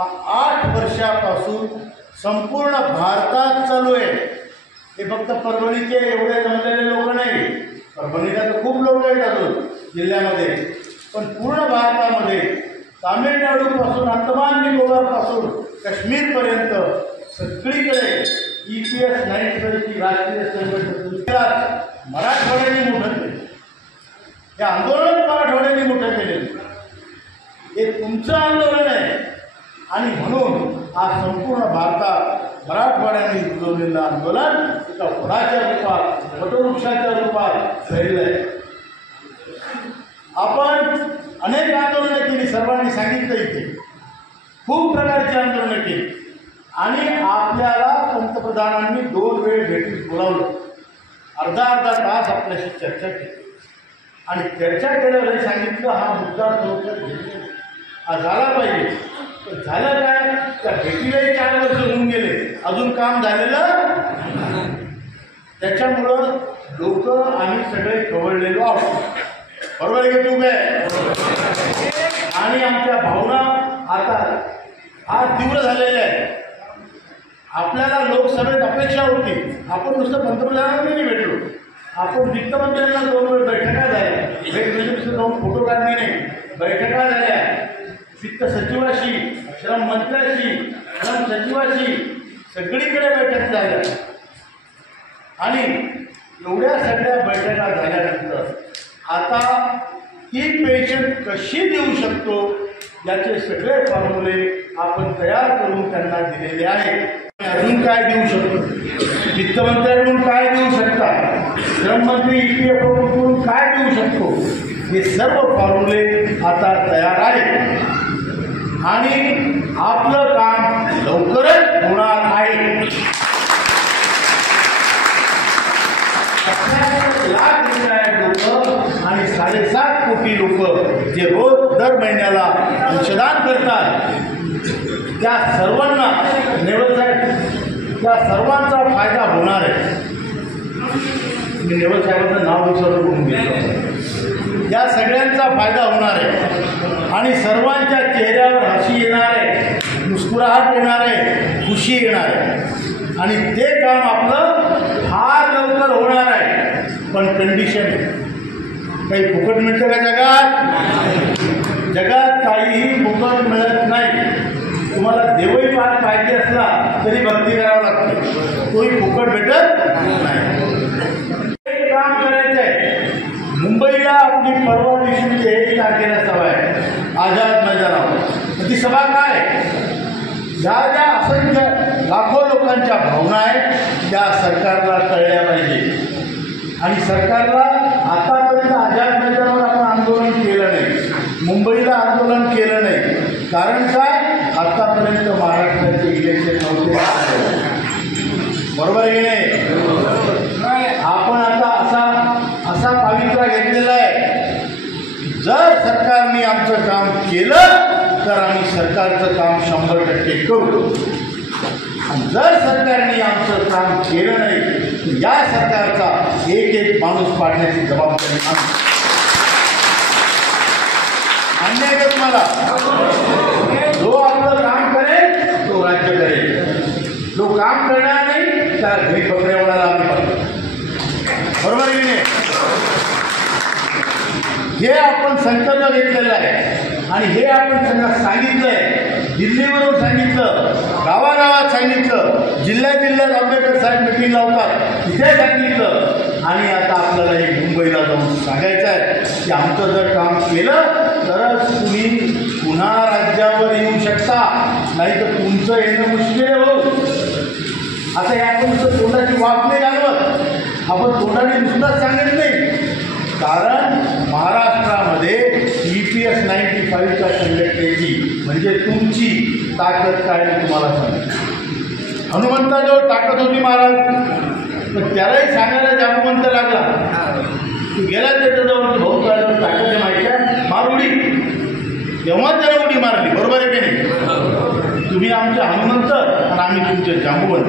हा 8 वर्षापासून संपूर्ण भारतात चालू आहे। हे फक्त परभणीचे एवढे जमलेले लोक नाही, परभणीला तर खूप लोक आहेत अजून जिल्ह्यामध्ये, पण पूर्ण भारतामध्ये तामिळनाडूपासून अंदमान निकोबारपासून काश्मीरपर्यंत सगळीकडे EPS 95ची राष्ट्रीय संघटना मराठवाड्याने मोठं केलं। हे आंदोलन मराठवाड्याने मोठं केलेलं, हे तुमचं आंदोलन आहे आणि म्हणून आज संपूर्ण भारतात मराठवाड्याने उद्भवलेलं आंदोलन एका फळाच्या रूपात, वटवृक्षाच्या रूपात फैललं आहे। आपण अनेक आंदोलनं केली, सर्वांनी सांगितलं इथे खूप प्रकारची आंदोलनं केली आणि आपल्याला पंतप्रधानांनी 2 वेळ भेटीस बोलावलं, अर्धा तास आपल्याशी चर्चा केली आणि चर्चा केल्यावर सांगितलं हा मुद्दा झाला पाहिजे। तर झालं काय, त्या भेटीलाही 4 वर्ष होऊन गेले, अजून काम झालेलं। त्याच्यामुळं लोक आम्ही सगळे खवळलेलो आहोत, बरोबर आहे की तुम्ही? आणि आमच्या भावना आता आज तीव्र झालेल्या आहेत। आपल्याला लोकसभेत अपेक्षा होती, आपण नुसतं पंतप्रधानांनी नाही भेटलो, आपण वित्तमंत्र्यांना 2 वेळ बैठका झाल्या, भेट जाऊन फोटो काढणे नाही, बैठका झाल्या, वित्त सचिवाशी, श्रम मंत्र्याशी, श्रम सचिवाशी, सगळीकडे बैठक झाल्या आणि एवढ्या सगळ्या बैठका झाल्यानंतर आता ही पेन्शन कशी देऊ शकतो याचे सगळे फॉर्म्युले आपण तयार करून त्यांना दिलेले आहेत। अजून काय देऊ शकतो, वित्तमंत्र्यांकडून काय देऊ शकता, श्रममंत्री EPFOकडून काय देऊ शकतो, हे सर्व फॉर्म्युले आता तयार आहेत आणि आपलं काम लवकरच होणार आहे। 1 लाख लोक आणि 7.5 कोटी लोक जे रोज दर महिन्याला अंशदान करतात, त्या सर्वांना नेवल साहेब, त्या सर्वांचा फायदा होणार आहे। मी नेवल साहेबांचं नाव विचारून बोलून घेतो, या सगळ्यांचा फायदा होणार आहे आणि सर्वांच्या चेहऱ्यावर हसी येणार आहे, मुस्कुराहट येणार आहे, खुशी येणार आहे आणि ते काम आपलं फार लवकर होणार आहे। पण कंडिशन आहे, काही फुकट मिळतं का जगात? जगात काहीही फुकट मिळत नाही। तुम्हाला देवही पाठ पाहिजे असला तरी भक्ती करावं लागते, तोही फुकट भेटत नाही। एक काम करायचं आहे, मुंबईला आपली परवा दिवशी 1 तारखेला सभा आहे आझाद मैदानावर। ती सभा काय, ज्या ज्या असंख्य लाखो लोकांच्या भावना आहेत त्या सरकारला कळल्या पाहिजे आणि सरकारला आतापर्यंत आझाद मैदानावर आपण आंदोलन केलं नाही, मुंबईला आंदोलन केलं नाही, कारण काय, आतापर्यंत महाराष्ट्राचे इलेक्शन नव्हते, बरोबर आहे की नाही? आपण आता असा पावित्रा घेतलेला आहे, जर सरकारने आमचं काम केलं तर आम्ही सरकारचं काम 100% करू आणि जर सरकारने आमचं काम केलं नाही तर या सरकारचा एक माणूस पाडण्याची जबाबदारी आम्ही। अन्याय का तुम्हाला? जो आपलं काम करेल तो राज्य करेल, जो काम करणार नाही त्या घरी पकड्यावडाला आम्ही पाहिजे, बरोबर की नाही? हे आपण संकल्प घेतलेलं आहे आणि हे आपण त्यांना सांगितलंय, दिल्लीवरून सांगितलं, गावागावात सांगितलं, जिल्ह्यात आंबेडकर साहेब मीटिंग लावतात तिथे सांगितलं आणि आता आपल्याला हे मुंबईला जाऊन सांगायचं आहे की आमचं जर काम केलं तरच तुम्ही पुन्हा राज्यावर येऊ शकता, नाही तर तुमचं येणं मुश्किल आहे। आता हे आपण तोंडाची वाफ नाही घालवत, आपण तोंडाने नुसतंच सांगत नाही, कारण महाराष्ट्रामध्ये EPS 95च्या संघटनेची म्हणजे तुमची ताकद काय तुम्हाला सांगितलं। हनुमंताजवळ ताकद होती महाराज, पण त्यालाही सांगायला जागवंत लागला, तू गेला त्याच्याजवळ भाऊ ताकद आहे माहिती मारुडी, तेव्हा त्याला उडी मारली, बरोबर आहे की नाही? तुम्ही आमचे हनुमंत आणि आम्ही तुमचे जांबुवंत,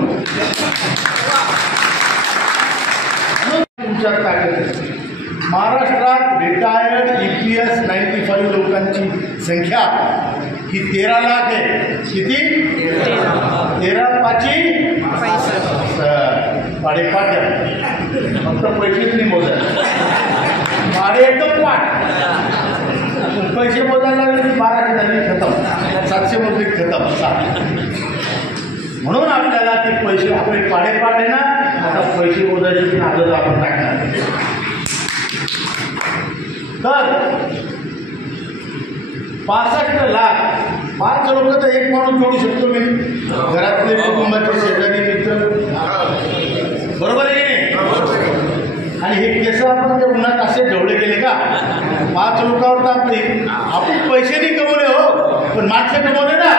तुमच्या ताकद। महाराष्ट्रात रिटायर्ड EPS 95 लोकांची संख्या ही 13 लाख आहे. किती? 13 पाची पाडेपाट फक्त पैसेच नाही मोजायला. भाडे एकदम पाठ. पैसे मोजायला लागले की 1200 झाली खतम, 700 मोजली खतम. म्हणून आपल्याला ते पैसे आपले पाडेपाट आहे ना, आता पैसे मोजायचे आजच आपण टाकणार. तर 65 लाख 5 लोक तर एक माणूस जोडू शकतो मी, घरातले कुटुंबाचे शेजारी मित्र, बरोबर आहे की नाही? आणि हे केस आपण त्या उन्हात असे ढवळे गेले का? 5 लोकांवर तर आपण पैसे नाही कमवले हो, पण माणसं कमवले ना.